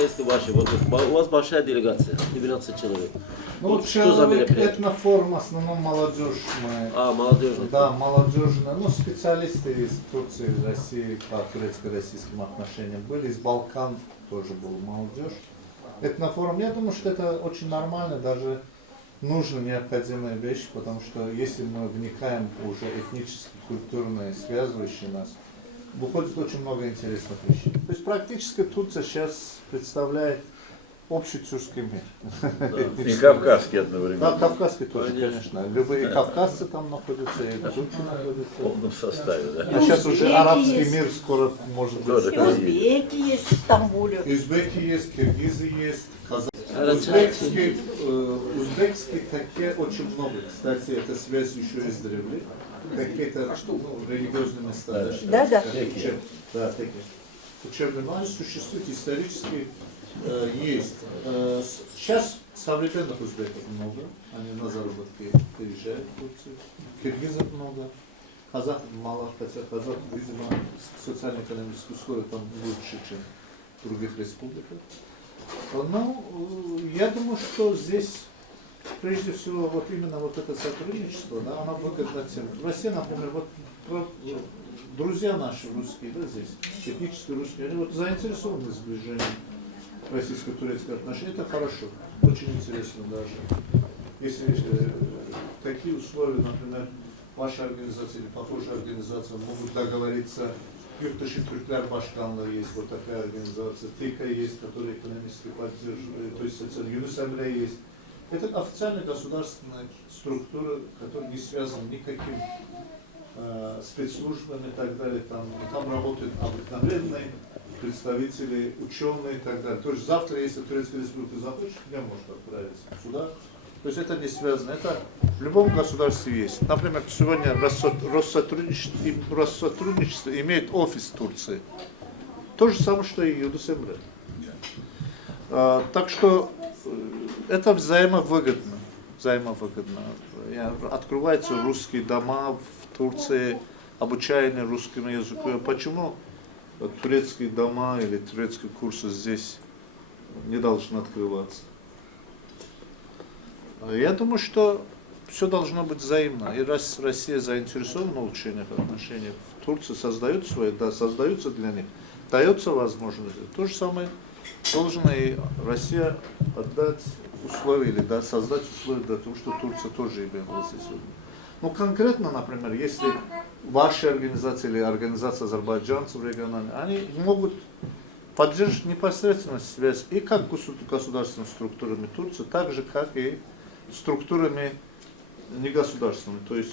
Если ваши, вот у вас большая делегация, 12 человек. Ну, Вот что за мероприятие? этнофорум, в основном молодежь. Молодежный. Да, молодежная. Ну, специалисты из Турции, из России по турецко-российским отношениям были. Из Балкан тоже был молодежь. Этнофорум, я думаю, что это очень нормально, даже нужно, необходимая вещь, потому что если мы вникаем уже этнически, культурные, связывающие нас, выходит очень много интересных вещей. То есть практически Турция сейчас представляет общий тюркский мир. Да. И кавказский одновременно. Да, кавказский тоже, конечно. Любые кавказцы там находятся, и турки находятся. В полном составе, да. А сейчас уже арабский мир скоро может быть. Тоже. И узбеки есть в Стамбуле. Узбеки есть, киргизы есть, Узбекский. узбекский такие очень много. Кстати, это связь еще издревле. Какие-то религиозные места. Да, да. Да, такие. Учебные базы существуют, исторически есть. Сейчас современных узбеков много, они на заработки приезжают в Турцию. Киргизов много, казахов мало, хотя казах, видимо, социально-экономические условия там лучше, чем в других республиках. Но я думаю, что здесь прежде всего вот именно вот это сотрудничество, да, оно выгодно тем. В России, например, вот друзья наши русские, да, здесь, этнические русские, они вот заинтересованы в сближении российско-турецких отношений. Это хорошо, очень интересно даже. Если такие условия, например, ваша организация или похожая организация могут договориться, Юрташи Türkler Başkanlığı есть, вот такая организация, ТИКа есть, которая экономически поддерживает, то есть Юнус Эмре есть. Это официальная государственная структура, которая не связана никаким спецслужбами и так далее. Там работают обыкновенные представители, ученые и так далее. То есть завтра, если Турецкая республика захочет, к нему может отправиться сюда. То есть это не связано. Это в любом государстве есть. Например, сегодня Россотрудничество имеет офис в Турции. То же самое, что и Юнус Эмре. Так что это взаимовыгодно. Открываются русские дома в Турции, обучение русскому языку. Почему турецкие дома или турецкие курсы здесь не должны открываться? Я думаю, что все должно быть взаимно. И раз Россия заинтересована в улучшении отношений в Турции, создают свои, да, создаются для них, дается возможность. То же самое должна и Россия отдать условия или да, создать условия для того, что Турция тоже имела здесь. Ну конкретно, например, если ваша организация или организация азербайджанцев региональная, они могут поддерживать непосредственно связь и как государственными структурами Турции, так же как и структурами негосударственными, то есть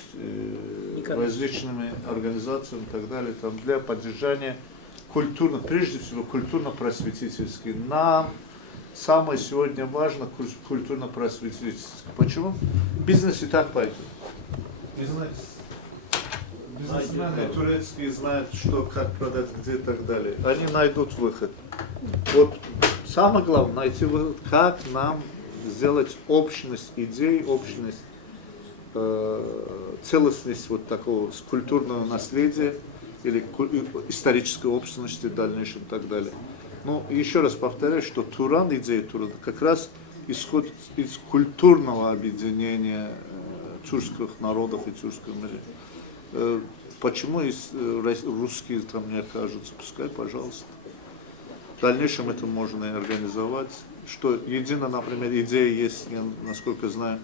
различными организациями и так далее, там, для поддержания прежде всего культурно-просветительский. Нам самое сегодня важно культурно-просветительский. Почему? Бизнес и так пойдет. Бизнесмены турецкие знают, что, как продать, где и так далее. Они найдут выход. Вот самое главное найти выход, как нам сделать общность идей, общность, целостность вот такого культурного наследия или исторической общности в дальнейшем и так далее. Но еще раз повторяю, что Туран, идея Турана, как раз исходит из культурного объединения тюркских народов и тюркского мира. Почему русские там не окажутся? Пускай, пожалуйста. В дальнейшем это можно и организовать. Что едино, например, идея есть, я, насколько знаю,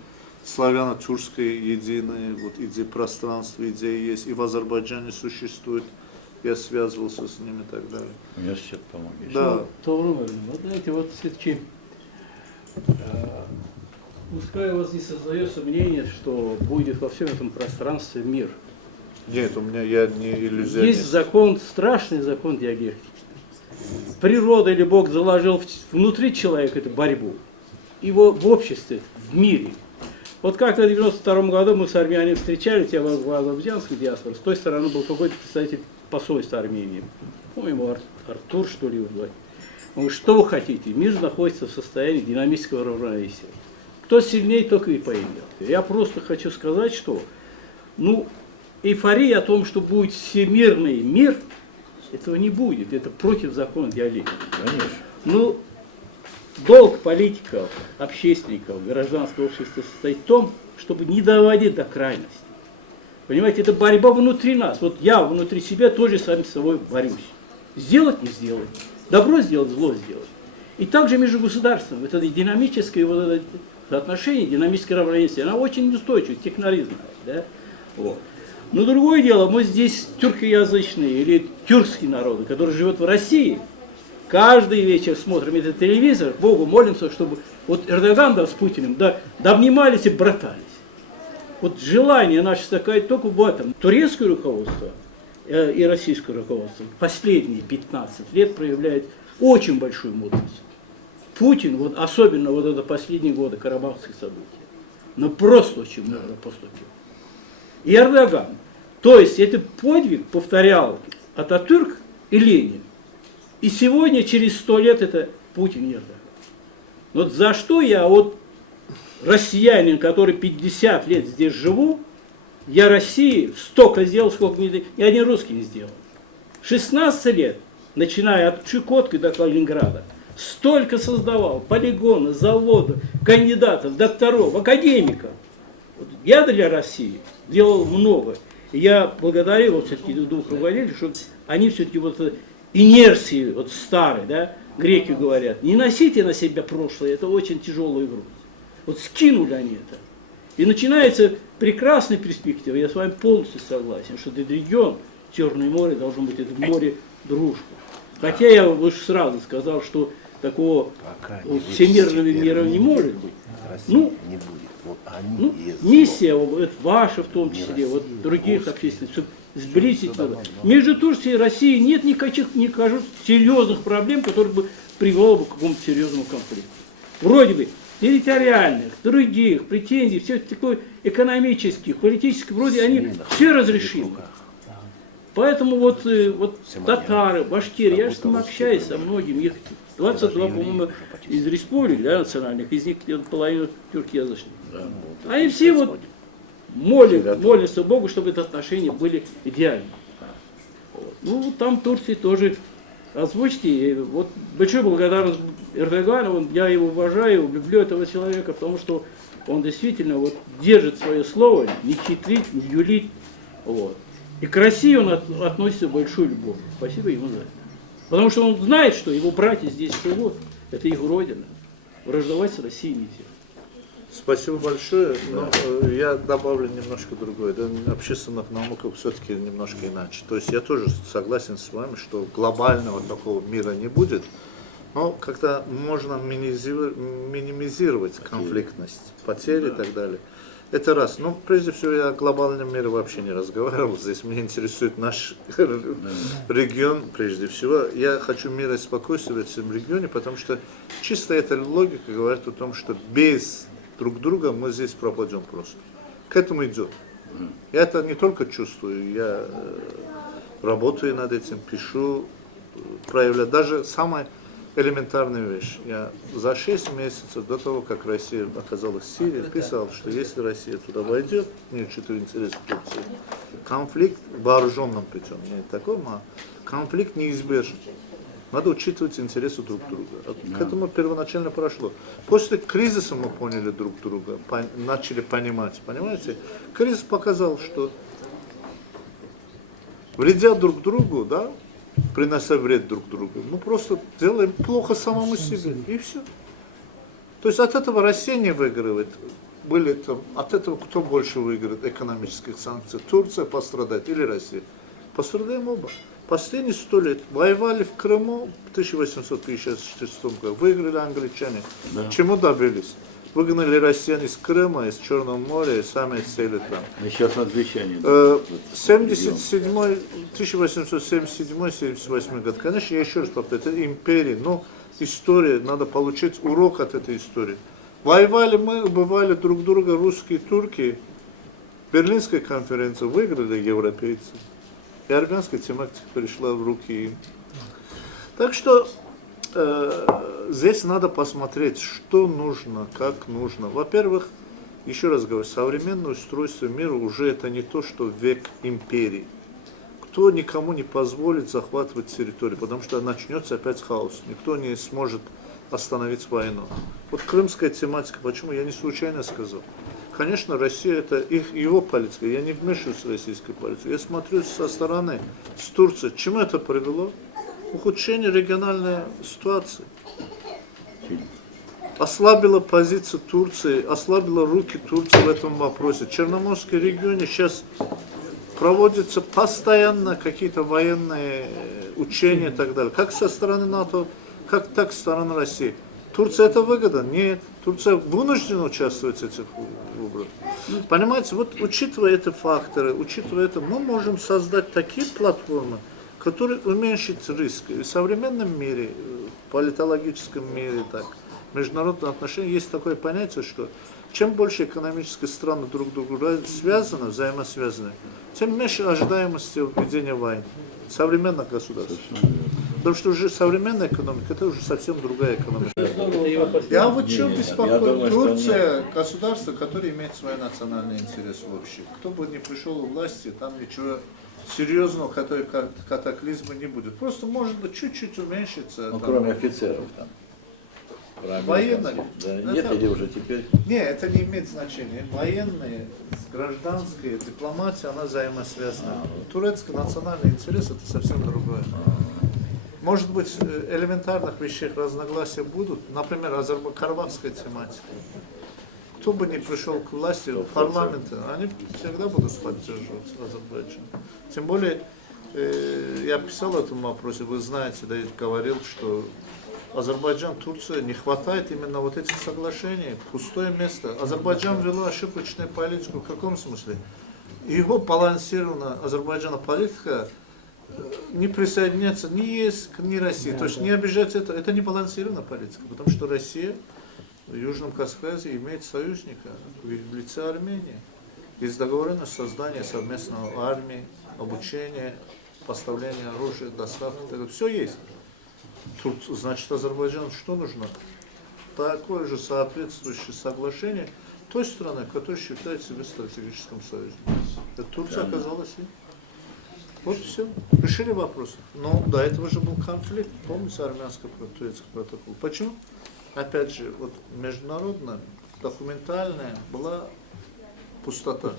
славяно-тюркская единая, вот идея пространства, идея есть, и в Азербайджане существует, я связывался с ними и так далее. Университет, по-моему, Да. Doğru mu? Знаете, вот все-таки Пускай у вас не создается мнение, что будет во всем этом пространстве мир. Нет, у меня я не иллюзионист. Есть закон, страшный закон диалектики. Природа или Бог заложил внутри человека эту борьбу. Его в обществе, в мире. Вот как-то в 92 году мы с армянами встречались, я в азербайджанской диаспоре, с той стороны был какой-то представитель посольства Армении. По-моему, Артур, что ли, его звать. Он говорит, что вы хотите? Мир находится в состоянии динамического равновесия. Кто сильнее, только и поймет. Я просто хочу сказать, что эйфория о том, что будет всемирный мир, этого не будет. Это против закона диалектики. Конечно. Долг политиков, общественников, гражданского общества состоит в том, чтобы не доводить до крайности. Понимаете, это борьба внутри нас. Вот я внутри себя тоже сам с собой борюсь. Сделать, не сделать. Добро сделать, зло сделать. И также между государством. Это динамическое вот это соотношение, динамическое равновесие, она очень неустойчива, технари знают. Да? Вот. Но другое дело, мы здесь тюркоязычные или тюркские народы, которые живут в России, каждый вечер смотрим этот телевизор, Богу молимся, чтобы вот Эрдоган с Путиным обнимались и братались. Вот желание наше такое только в этом. Турецкое руководство и российское руководство последние 15 лет проявляет очень большую мудрость. Путин, вот особенно вот это последние годы карабахских событий, но просто очень мудро поступил. И Эрдоган. То есть этот подвиг повторял Ататюрк и Ленин. И сегодня, через 100 лет, это Путин и Эрдоган. Вот за что я, вот россиянин, который 50 лет здесь живу, я России столько сделал, сколько ни один русский не сделал. 16 лет, начиная от Чукотки до Калининграда, столько создавал полигоны, заводов, кандидатов, докторов, академиков. Вот я для России делал много. И я благодарю вот все-таки двух руководителей, что они все-таки вот инерции вот старой, да, греки говорят, не носите на себя прошлое, это очень тяжелый груз. Вот скинули они это. И начинается прекрасная перспектива, я с вами полностью согласен, что этот регион, Черное море, должно быть это море дружбы. Хотя я уже сразу сказал, что такого всемирного мира не может быть. Не будет. Вот миссия вот, ваша в том числе, вот других общественных, чтобы сблизить надо. Между Турцией и Россией нет никаких серьезных проблем, которые бы привело бы к какому-то серьезному конфликту. Вроде бы территориальных, других, претензий, все такое экономических, политических, вроде они все разрешимы. Поэтому вот татары, башкиры, я же с ним общаюсь со многими, их 22, по-моему, из республик, да, национальных, из них половина тюркоязычных. Они все вот молятся Богу, чтобы эти отношения были идеальны. Вот. Там в Турции тоже озвучьте. Вот большой благодарность Эрдогану, я его уважаю, люблю этого человека, потому что он действительно вот держит свое слово, не хитрит, не юлит. Вот. И к России он относится с большой любовью. Спасибо ему за это. Потому что он знает, что его братья здесь живут, это их родина. Враждовать с Россией нельзя. Спасибо большое. Но я добавлю немножко другое. Да, общественных науках все-таки немножко иначе. То есть я тоже согласен с вами, что глобального такого мира не будет, но как-то можно минимизировать конфликтность, потери и так далее. Это раз. Но прежде всего я о глобальном мире вообще не разговаривал. Здесь меня интересует наш регион прежде всего. Я хочу мира и спокойствия в этом регионе, потому что чисто эта логика говорит о том, что без друг друга мы здесь пропадем просто. К этому идет. Я это не только чувствую, я работаю над этим, пишу, проявляю. Даже самая элементарная вещь. Я за 6 месяцев до того, как Россия оказалась в Сирии, писал, что если Россия туда войдет, не учитывая интересы Турции, конфликт вооруженным путем, не таком, а конфликт неизбежен. Надо учитывать интересы друг друга. К этому первоначально прошло. После кризиса мы поняли друг друга, начали понимать. Понимаете? Кризис показал, что вредя друг другу, да, принося вред друг другу, мы просто делаем плохо самому себе. И все. То есть от этого Россия не выигрывает. От этого кто больше выиграет экономических санкций? Турция пострадает или Россия? Пострадаем оба. Последние 100 лет воевали в Крыму в 1856 году, выиграли англичане. Да. Чему добились? выгнали россиян из Крыма, из Черного моря и сами сели там. Сейчас англичане. 1877-78 год. Конечно, я еще раз повторю, это империя, но история, надо получить урок от этой истории. Воевали мы, убивали друг друга, русские, турки. Берлинская конференция выиграли европейцы. И армянская тематика перешла в руки им. Так что здесь надо посмотреть, что нужно, как нужно. Во-первых, еще раз говорю, современное устройство мира уже это не то, что век империи. Кто никому не позволит захватывать территорию, потому что начнется опять хаос. Никто не сможет остановить войну. Вот крымская тематика, почему я не случайно сказал. Конечно, Россия это его политика, я не вмешиваюсь в российскую политику. Я смотрю со стороны, с Турции, к чему это привело? Ухудшение региональной ситуации. Ослабила позиция Турции, ослабила руки Турции в этом вопросе. В Черноморском регионе сейчас проводятся постоянно какие-то военные учения и так далее. Как со стороны НАТО, как так со стороны России. Турция это выгода? Нет. Турция вынуждена участвовать в этих выборах. Понимаете, вот учитывая эти факторы, учитывая это, мы можем создать такие платформы, которые уменьшат риски. В современном мире, в политологическом мире, так, в международных отношениях есть такое понятие, что чем больше экономические страны друг с другом связаны, взаимосвязаны, тем меньше ожидаемости введения войн. Современных государств. Потому что уже современная экономика, это уже совсем другая экономика. Я вот чем беспокоюсь? Турция государство, которое имеет свои национальные интересы вообще. Кто бы ни пришел у власти, там ничего серьезного, катаклизма не будет. Просто может быть чуть-чуть уменьшится. Ну, кроме офицеров там. Военных? Да. Нет, или уже теперь? Нет, это не имеет значения. Военные, гражданские, дипломатия, она взаимосвязана. Турецкий национальный интерес это совсем другое. Может быть, элементарных вещах разногласия будут. Например, карабахская тематика. Кто бы ни пришел к власти, в парламенты, они всегда будут поддерживать Азербайджан. Тем более, я писал в этом вопросе, вы знаете, да, я говорил, что Азербайджан, Турция не хватает именно вот этих соглашений, пустое место. Азербайджан вел ошибочную политику, в каком смысле? Его балансированная Азербайджана политика не присоединяться ни ЕС, ни России. То есть не обижать это не балансированная политика, потому что Россия в Южном Кавказе имеет союзника в лице Армении. Есть договоренность создания совместной армии, обучения, поставления оружия, доставки, это все есть. Тут, значит, Азербайджану что нужно? Такое же соответствующее соглашение той страны, которая считает себя стратегическим союзником. Это Турция оказалась и. Вот все. Решили вопрос. Но до этого же был конфликт. Помните армянско-турецкий протокол? Почему? Опять же, вот международная, документальная была пустота.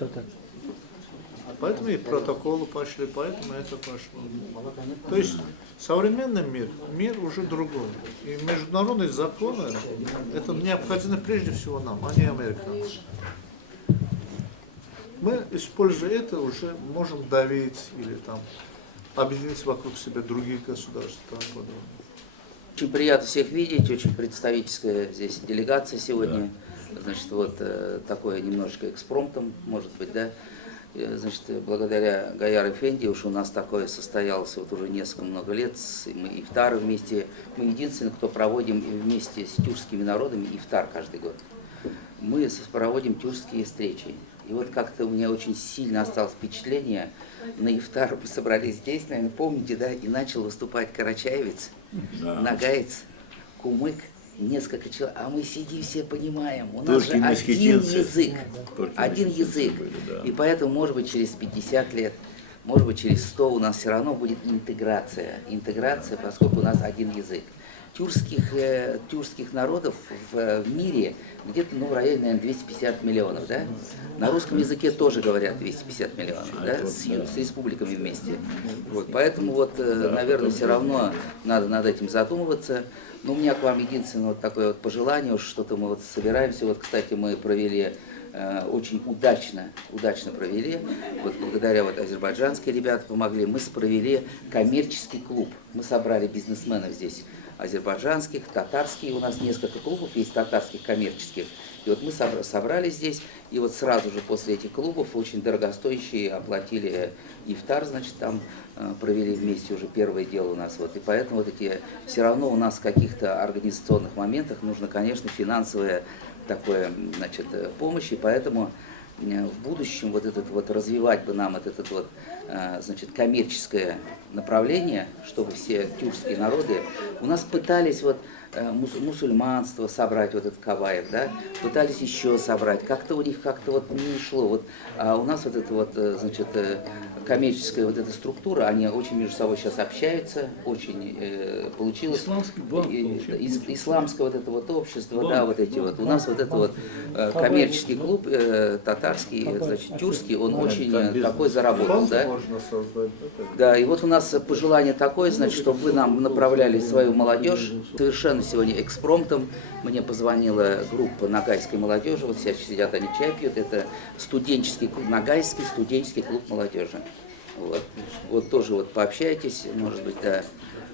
Поэтому и протоколы пошли, поэтому это пошло. То есть современный мир уже другой. И международные законы, это необходимо прежде всего нам, а не американцам. Мы, используя это, уже можем давить или там объединить вокруг себя другие государства и тому подобное. Очень приятно всех видеть, очень представительская здесь делегация сегодня. Значит, вот такое немножечко экспромтом, может быть, да. Значит, благодаря Гаяр Эфенди уж у нас такое состоялось вот уже много лет, мы ифтары вместе, мы единственные, кто проводим вместе с тюркскими народами ифтар каждый год. Мы проводим тюркские встречи. И вот как-то у меня очень сильно осталось впечатление, на ифтар мы собрались здесь, наверное, помните, да, и начал выступать карачаевец, нагаец, кумык, несколько человек, а мы сидим, все понимаем, у нас же один язык, и поэтому, может быть, через 50 лет, может быть, через 100 у нас все равно будет интеграция, поскольку у нас один язык. Тюркских народов в мире где-то, в районе, наверное, 250 миллионов, да? На русском языке тоже говорят 250 миллионов, да? С республиками вместе. Вот, поэтому, вот, наверное, все равно надо над этим задумываться. Но у меня к вам единственное вот такое вот пожелание, что-то мы вот собираемся. Вот, кстати, мы провели очень удачно провели. Вот благодаря вот азербайджанские ребята помогли. Мы провели коммерческий клуб. Мы собрали бизнесменов здесь. азербайджанских, татарских. У нас несколько клубов есть татарских, коммерческих. И вот мы собрались здесь, и вот сразу же после этих клубов очень дорогостоящие оплатили ифтар, значит, там провели вместе уже первое дело у нас. Вот. И поэтому вот эти, все равно у нас в каких-то организационных моментах нужно, конечно, финансовая такое, значит, помощь, и поэтому в будущем вот этот вот развивать бы нам этот вот, значит, коммерческое направление, чтобы все тюркские народы у нас пытались вот мусульманство собрать, вот этот Кабаев, да, пытались еще собрать, как-то у них как-то вот не шло, вот, а у нас вот эта вот, значит, коммерческая вот эта структура, они очень между собой сейчас общаются, очень получилось. Исламский банк, исламское вот это вот общество, да, вот эти вот, у нас вот это вот коммерческий клуб татарский, значит, тюркский, он очень такой заработал, да. Можно создать, Да, и вот у нас пожелание такое, значит, чтобы вы нам направляли свою молодежь. Совершенно сегодня экспромтом мне позвонила группа ногайской молодежи, вот сейчас сидят, они чай пьют, это студенческий клуб, ногайский студенческий клуб молодежи. Вот, вот тоже вот пообщайтесь, может быть, да.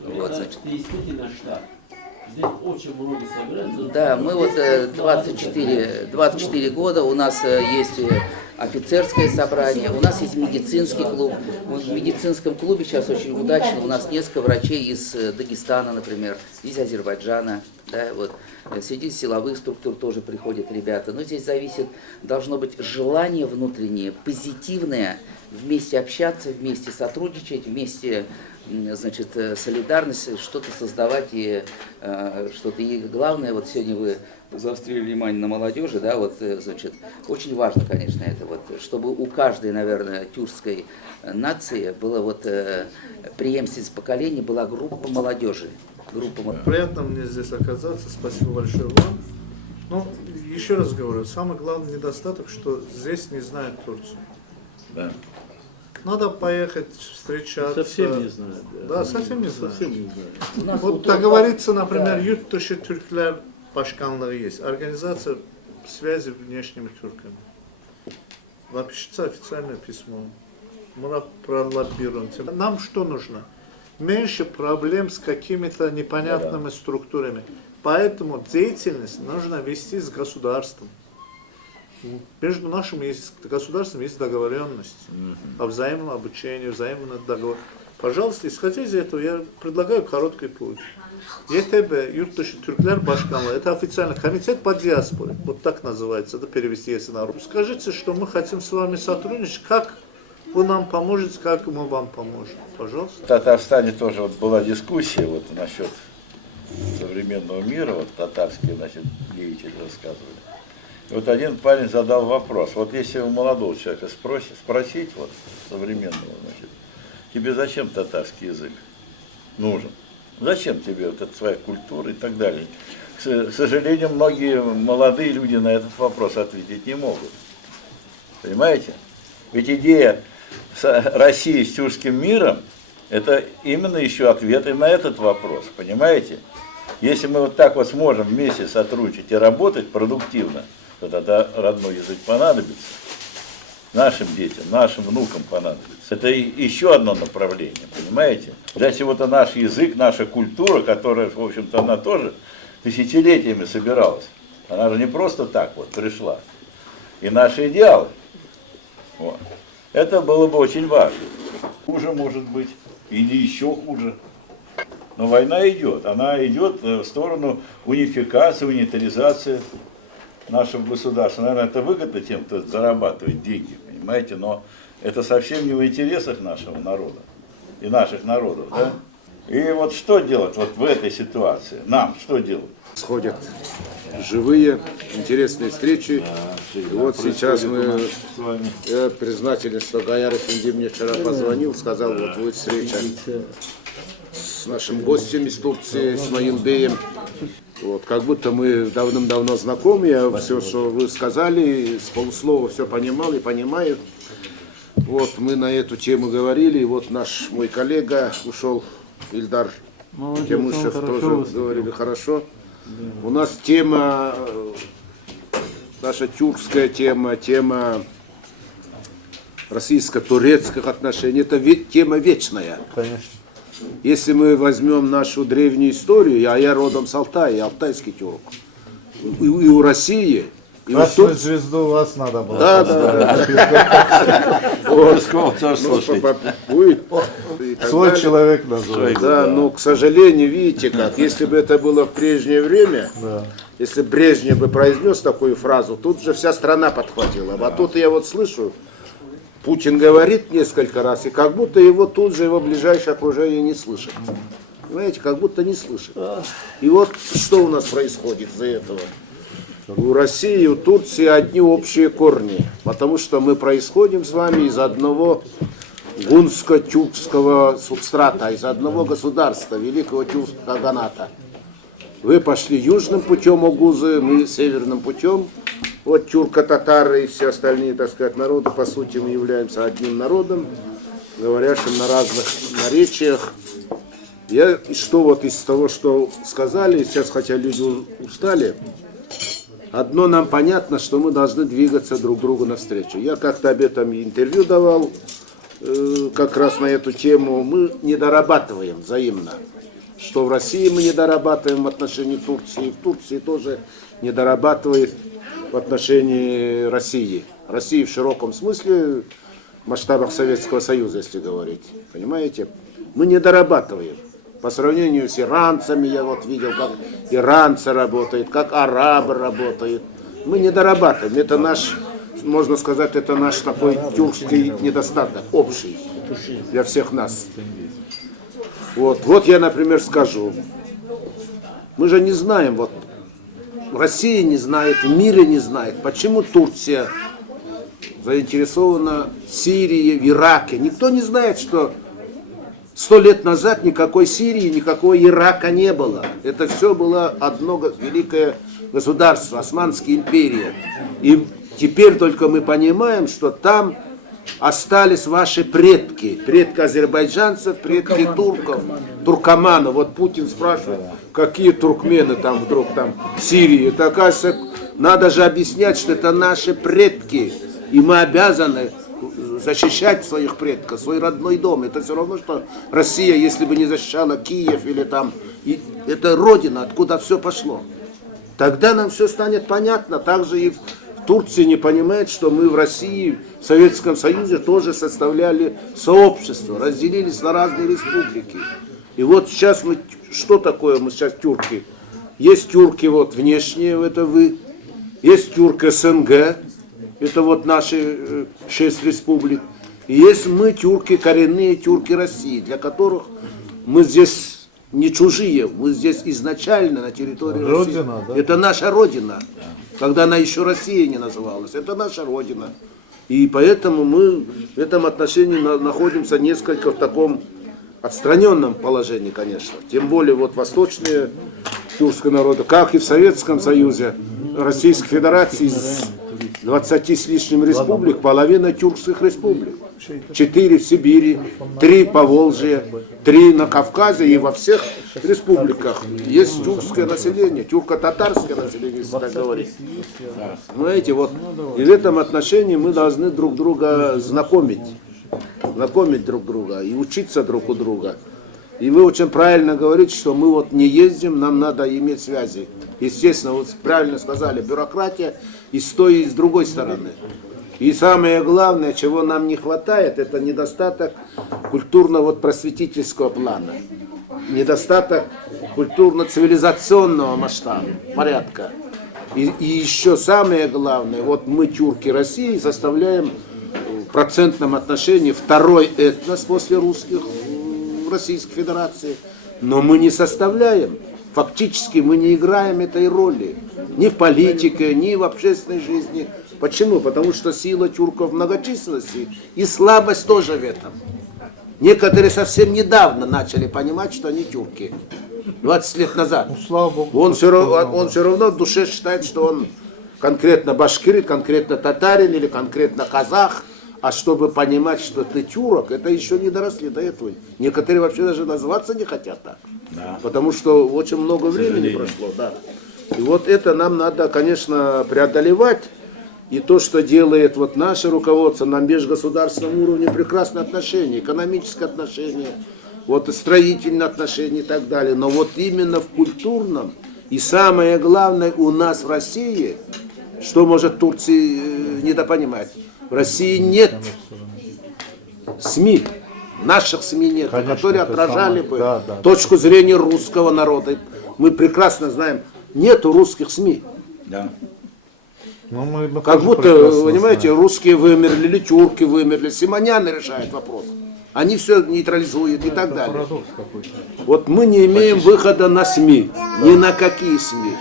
Вот, значит. Действительно штат. Здесь очень много собирается. Да, мы вот 24 года, у нас есть офицерское собрание, у нас есть медицинский клуб. В медицинском клубе сейчас очень удачно, у нас несколько врачей из Дагестана, например, из Азербайджана, да, вот. Среди силовых структур тоже приходят ребята. Но здесь зависит, должно быть желание внутреннее, позитивное, вместе общаться, вместе сотрудничать, вместе, значит, солидарность, что-то создавать и что-то. И главное, вот сегодня вы заострили внимание на молодежи, да, вот, значит, очень важно, конечно, это вот, чтобы у каждой, наверное, тюркской нации было вот преемственность поколений, была группа молодежи. Приятно мне здесь оказаться, спасибо большое вам. Ну, еще раз говорю, самый главный недостаток, что здесь не знают Турцию. Да. Надо поехать, встречаться. Совсем не знаю. Да, совсем не знаю. Совсем не знаю. Вот договориться, например, Yurtdışı Türkler Başkanlığı есть, организация связи с внешними тюрками. Напишите официальное письмо. Мы пролоббируем. Нам что нужно? Меньше проблем с какими-то непонятными структурами. Поэтому деятельность нужно вести с государством. Между нашим государством есть договоренность о взаимном обучении, взаимном договоре. Пожалуйста, исходя из этого, я предлагаю короткий путь. ЕТБ, Yurtdışı Türkler Başkanlığı, это официальный комитет по диаспоре, вот так называется, это перевести если на русский. Скажите, что мы хотим с вами сотрудничать, как вы нам поможете, как мы вам поможем, пожалуйста. В Татарстане тоже вот была дискуссия вот насчет современного мира, вот татарские, значит, деятели рассказывали. И вот один парень задал вопрос, вот если у молодого человека спросить, вот, современного, значит, тебе зачем татарский язык нужен? Зачем тебе вот эта своя культура и так далее? К сожалению, многие молодые люди на этот вопрос ответить не могут. Понимаете? Ведь идея России с тюркским миром, это именно еще ответы на этот вопрос. Понимаете? Если мы вот так вот сможем вместе сотрудничать и работать продуктивно, то тогда родной язык понадобится. Нашим детям, нашим внукам понадобится. Это еще одно направление, понимаете? Для чего-то наш язык, наша культура, которая, в общем-то, она тоже тысячелетиями собиралась. Она же не просто так вот пришла. И наши идеалы. Вот. Это было бы очень важно. Хуже может быть, или еще хуже. Но война идет. Она идет в сторону унификации, унитаризации нашего государства. Наверное, это выгодно тем, кто зарабатывает деньги, понимаете, но это совсем не в интересах нашего народа и наших народов, да? И вот что делать вот в этой ситуации? Нам что делать? Сходят живые, интересные встречи. И вот сейчас я признателен, что Гаяр Эфенди мне вчера позвонил, сказал, вот будет встреча с нашим гостем из Турции, Исмаил Беем. Вот, как будто мы давным-давно знакомы, я все, что вы сказали, с полуслова все понимал и понимаю. Вот, мы на эту тему говорили, и вот мой коллега ушел, Ильдар Темушев, тоже говорили хорошо. У нас тема, наша тюркская тема, тема российско-турецких отношений, это тема вечная. Конечно. если мы возьмем нашу древнюю историю, а я родом с Алтая, я алтайский тюрок, и у России, и у Красную Турции, звезду у вас надо было. будет Свой человек называется. Да, но, к сожалению, видите как, если бы это было в прежнее время, если Брежнев бы произнес такую фразу, тут же вся страна подхватила. А тут я вот слышу, Путин говорит несколько раз, и как будто его тут же, его ближайшее окружение не слышит. Понимаете, как будто не слышит. И вот что у нас происходит из-за этого. У России и у Турции одни общие корни, потому что мы происходим с вами из одного гунско-тюркского субстрата, из одного государства, Великого Тюркского Каганата. Вы пошли южным путем, огузы, мы северным путем. Вот тюрко-татары и все остальные, так сказать, народы, по сути, мы являемся одним народом, говорящим на разных наречиях. Что вот из того, что сказали, сейчас, хотя люди устали, одно нам понятно, что мы должны двигаться друг другу навстречу. Я как-то об этом интервью давал, как раз на эту тему. Мы не дорабатываем взаимно. Что в России мы не дорабатываем в отношении Турции, и в Турции тоже не дорабатывает в отношении России. России в широком смысле, в масштабах Советского Союза, если говорить. Понимаете? Мы не дорабатываем. По сравнению с иранцами, я вот видел, как иранцы работают, как арабы работают. Мы не дорабатываем. Это наш, можно сказать, это наш такой тюркский недостаток, общий для всех нас. Вот я, например, скажу. Мы же не знаем, вот Россия не знает, в мире не знает, почему Турция заинтересована в Сирии, в Ираке. Никто не знает, что 100 лет назад никакой Сирии, никакого Ирака не было. Это все было одно великое государство, Османская империя. И теперь только мы понимаем, что там остались ваши предки. Предки азербайджанцев, предки турков, туркоманов. Вот Путин спрашивает, какие туркмены там вдруг там в Сирии. Это, оказывается, надо же объяснять, что это наши предки. И мы обязаны защищать своих предков, свой родной дом. Это все равно, что Россия, если бы не защищала Киев или там, это родина, откуда все пошло. Тогда нам все станет понятно. Также и в Турции не понимает, что мы в России, в Советском Союзе тоже составляли сообщество, разделились на разные республики. И вот сейчас мы, что такое мы сейчас тюрки? Есть тюрки вот внешние, это вы, есть тюрк СНГ, это вот наши 6 республик. И есть мы, тюрки, коренные тюрки России, для которых мы здесь не чужие, мы здесь изначально на территории Родина, России. да? Это наша родина, когда она еще Россия не называлась, это наша родина. И поэтому мы в этом отношении находимся несколько в таком отстраненном положении, конечно. Тем более вот восточные тюркские народы, как и в Советском Союзе, Российской Федерации, из 20 с лишним республик, половина тюркских республик. 4 в Сибири, 3 по Волжье, 3 на Кавказе, и во всех республиках есть тюркское население, тюрко-татарское население, если так говорить. Понимаете, вот, и в этом отношении мы должны друг друга знакомить друг друга и учиться друг у друга. И вы очень правильно говорите, что мы вот не ездим, нам надо иметь связи. Естественно, вот правильно сказали, бюрократия и с той, и с другой стороны. И самое главное, чего нам не хватает, это недостаток культурно-просветительского плана. Недостаток культурно-цивилизационного масштаба, порядка. И еще самое главное, вот мы, тюрки России, составляем в процентном отношении второй этнос после русских в Российской Федерации. Но мы не составляем, фактически мы не играем этой роли. Ни в политике, ни в общественной жизни. Почему? Потому что сила тюрков в многочисленности и слабость тоже в этом. Некоторые совсем недавно начали понимать, что они тюрки. 20 лет назад. Слава Богу. Он все равно в душе считает, что он конкретно башкир, конкретно татарин или конкретно казах. А чтобы понимать, что ты тюрок, это еще не доросли до этого. Некоторые вообще даже называться не хотят так. Да. Потому что очень много времени прошло. Да. И вот это нам надо, конечно, преодолевать. И то, что делает вот наше руководство на межгосударственном уровне, прекрасные отношения, экономические отношения, вот и строительные отношения и так далее. Но вот именно в культурном и самое главное у нас в России, что может Турции недопонимать, в России нет СМИ, наших СМИ нет, Конечно, которые это отражали самое, бы да. точку зрения русского народа. Мы прекрасно знаем, нету русских СМИ. Да. Ну, мы Как тоже будто, прекрасно понимаете, знаем. русские вымерли или тюрки вымерли. Симонян решает вопрос. Они все нейтрализуют и так далее. Парадокс какой-то. Вот мы не имеем выхода на СМИ. Ни на какие СМИ.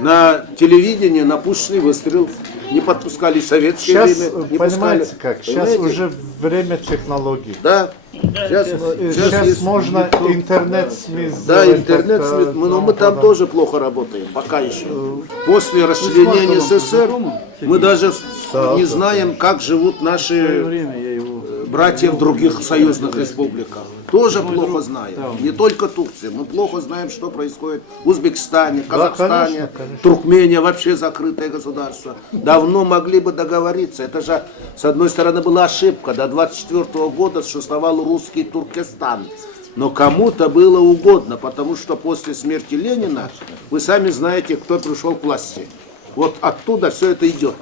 На телевидении, на пушечный выстрел. Не подпускали в советское Сейчас, время. Не понимаете пускали. как, сейчас Понимаете? уже время технологий. Да. Сейчас есть можно интернет-СМИ Да, сделать интернет, как-то, но мы там тоже плохо работаем, пока еще. После расчленения СССР мы даже не знаем, как живут наши время я его... братья в других союзных республиках. Тоже плохо знаем. Не только Турция. Мы плохо знаем, что происходит в Узбекистане, Казахстане, конечно. Туркмения, вообще закрытое государство. Давно могли бы договориться. Это же, с одной стороны, была ошибка. До 24 года существовал русский Туркестан. Но кому-то было угодно, потому что после смерти Ленина, вы сами знаете, кто пришел к власти. Вот оттуда все это идет.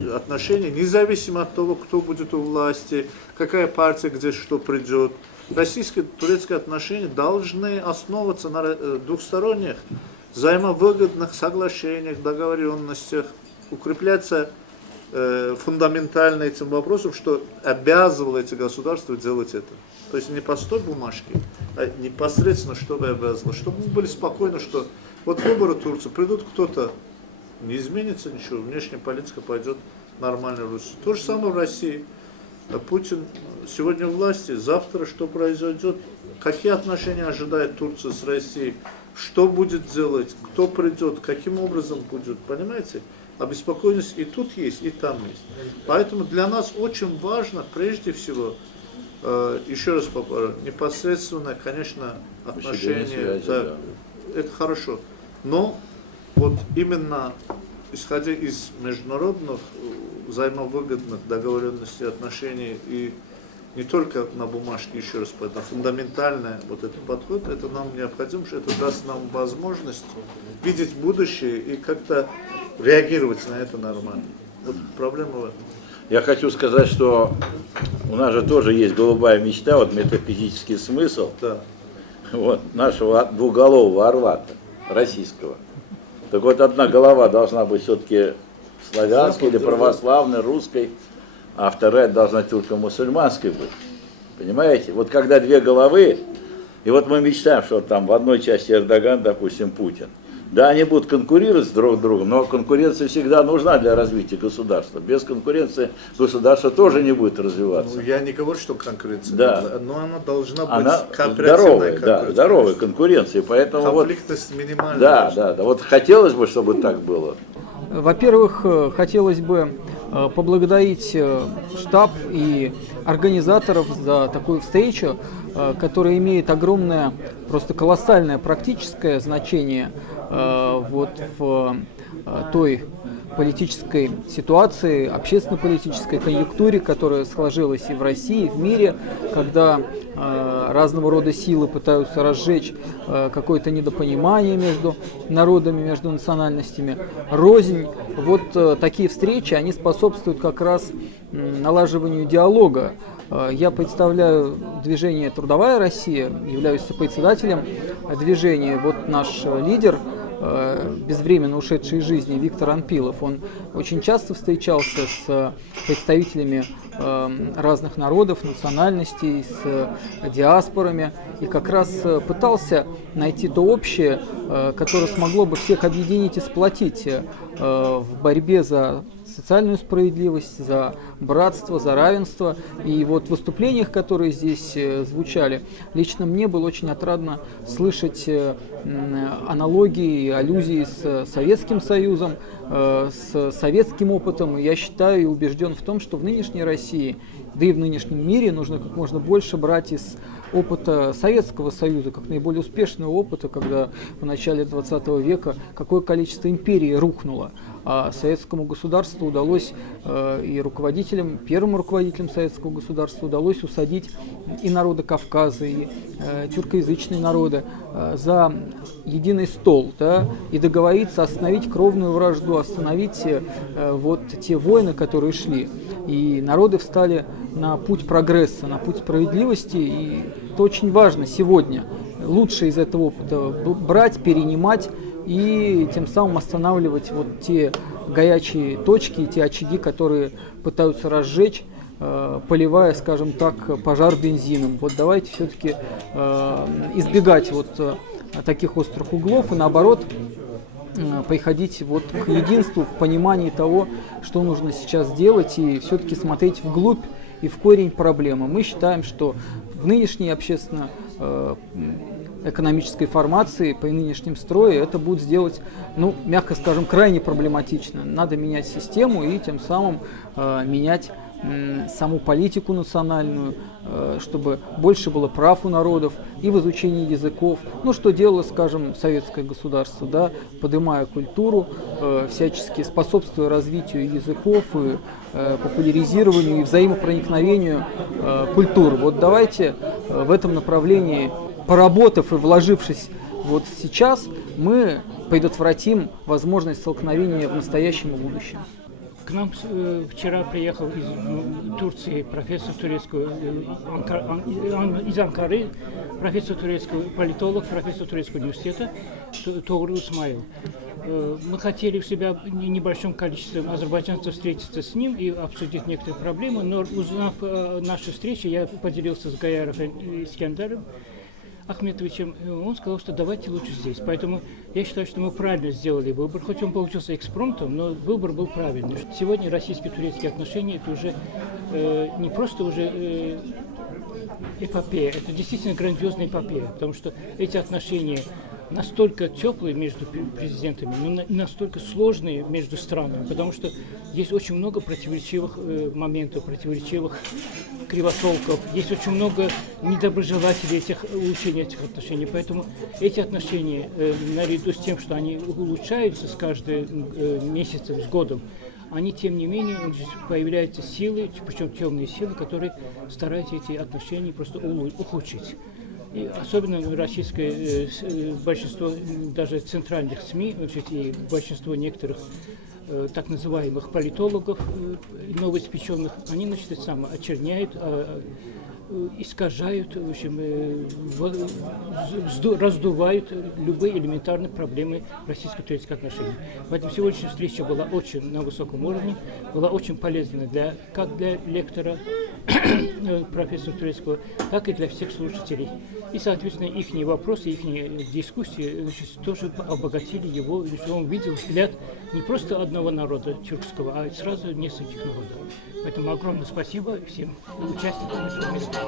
Отношения, независимо от того, кто будет у власти, какая партия где что придет, российско-турецкие отношения должны основываться на двухсторонних взаимовыгодных соглашениях, договоренностях, укрепляться фундаментально этим вопросом, что обязывало эти государства делать это. То есть не по той бумажке, а непосредственно, чтобы обязывало, чтобы мы были спокойны, что вот выборы Турции, придут кто-то, не изменится ничего, внешняя политика пойдет нормально в Руси. То же самое в России. Путин сегодня у власти, завтра что произойдет, какие отношения ожидает Турция с Россией, что будет делать, кто придет, каким образом будет, понимаете? Обеспокоенность и тут есть, и там есть. Поэтому для нас очень важно, прежде всего, еще раз повторю, непосредственно, конечно, отношения, да, это хорошо, но вот именно исходя из международных взаимовыгодных договоренностей, отношений и не только на бумажке, еще раз, это фундаментальный вот этот подход, это нам необходимо, что это даст нам возможность видеть будущее и как-то реагировать на это нормально. Вот проблема в этом. Я хочу сказать, что у нас же тоже есть голубая мечта, вот метафизический смысл Да. вот, нашего двуголового орла российского. Так вот, одна голова должна быть все-таки славянской или православной, русской, а вторая должна тюрко-мусульманской быть. Понимаете? Вот когда две головы, и вот мы мечтаем, что там в одной части Эрдоган, допустим, Путин. Да, они будут конкурировать друг с другом, но конкуренция всегда нужна для развития государства. Без конкуренции государство тоже не будет развиваться. Ну, я не говорю, что конкуренция, Да. но она должна быть Она кооперативной здоровая, да, конкуренцией. здоровая конкуренция. Поэтому вот, Конфликтность минимальная. да, должна. да, да. Вот хотелось бы, чтобы так было. Во-первых, хотелось бы поблагодарить штаб и организаторов за такую встречу, которая имеет огромное, просто колоссальное практическое значение вот в той политической ситуации, общественно-политической конъюнктуре, которая сложилась и в России, и в мире, когда разного рода силы пытаются разжечь какое-то недопонимание между народами, между национальностями, рознь. Вот такие встречи, они способствуют как раз налаживанию диалога. Я представляю движение «Трудовая Россия», являюсь сопредседателем движения. Вот наш лидер, безвременно ушедший из жизни, Виктор Анпилов, он очень часто встречался с представителями разных народов, национальностей, с диаспорами, и как раз пытался найти то общее, которое смогло бы всех объединить и сплотить в борьбе за социальную справедливость, за братство, за равенство. И вот в выступлениях, которые здесь звучали, лично мне было очень отрадно слышать аналогии, аллюзии с Советским Союзом, с советским опытом. И я считаю и убежден в том, что в нынешней России, да и в нынешнем мире нужно как можно больше брать из опыта Советского Союза, как наиболее успешного опыта, когда в начале 20 века какое количество империй рухнуло. а советскому государству удалось, и руководителям, первым руководителям советского государства удалось усадить и народы Кавказа, и тюркоязычные народы за единый стол, да, и договориться остановить кровную вражду, остановить вот те войны, которые шли. И народы встали на путь прогресса, на путь справедливости, и это очень важно сегодня. Лучше из этого опыта брать, перенимать и тем самым останавливать вот те горячие точки, те очаги, которые пытаются разжечь, поливая, скажем так, пожар бензином. Вот давайте все-таки избегать вот таких острых углов и наоборот приходить вот к единству в понимании того, что нужно сейчас делать, и все-таки смотреть вглубь и в корень проблемы. Мы считаем, что в нынешней общественно-экономической формации, при нынешнем строе, это будет сделать, ну, мягко скажем, крайне проблематично. Надо менять систему и тем самым менять саму политику национальную, чтобы больше было прав у народов и в изучении языков. Ну, что делало, скажем, советское государство, да, поднимая культуру, всячески способствуя развитию языков и популяризированию и взаимопроникновению культур. Вот давайте в этом направлении, поработав и вложившись вот сейчас, мы предотвратим возможность столкновения в настоящем и будущем. К нам вчера приехал из Турции профессор турецкого, из Анкары, профессор турецкого, политолог, профессор турецкого университета Тогру Исмаил. Мы хотели в себя в небольшом количестве азербайджанцев встретиться с ним и обсудить некоторые проблемы, но узнав нашу встречу, я поделился с Гаяровым и Искендером Ахметовичем, он сказал, что давайте лучше здесь. Поэтому я считаю, что мы правильно сделали выбор, хоть он получился экспромтом, но выбор был правильный. Сегодня российско-турецкие отношения это уже не просто уже эпопея, это действительно грандиозная эпопея, потому что эти отношения настолько теплые между президентами, но настолько сложные между странами, потому что есть очень много противоречивых моментов, противоречивых кривотолков, есть очень много недоброжелателей улучшения этих отношений. Поэтому эти отношения, наряду с тем, что они улучшаются с каждым месяцем, с годом, они, тем не менее, появляются силы, причем темные силы, которые стараются эти отношения просто ухудшить. И особенно российское большинство даже центральных СМИ, значит, и большинство некоторых так называемых политологов новоиспеченных, они, значит, очерняют, искажают, в общем, раздувают любые элементарные проблемы российско-турецких отношений. Поэтому сегодняшняя встреча была очень на высоком уровне, была очень полезна как для лектора, профессора турецкого, так и для всех слушателей. И, соответственно, их вопросы, их дискуссии, значит, тоже обогатили его, что он видел взгляд не просто одного народа тюркского, а сразу нескольких народов. Поэтому огромное спасибо всем участникам этого мероприятия.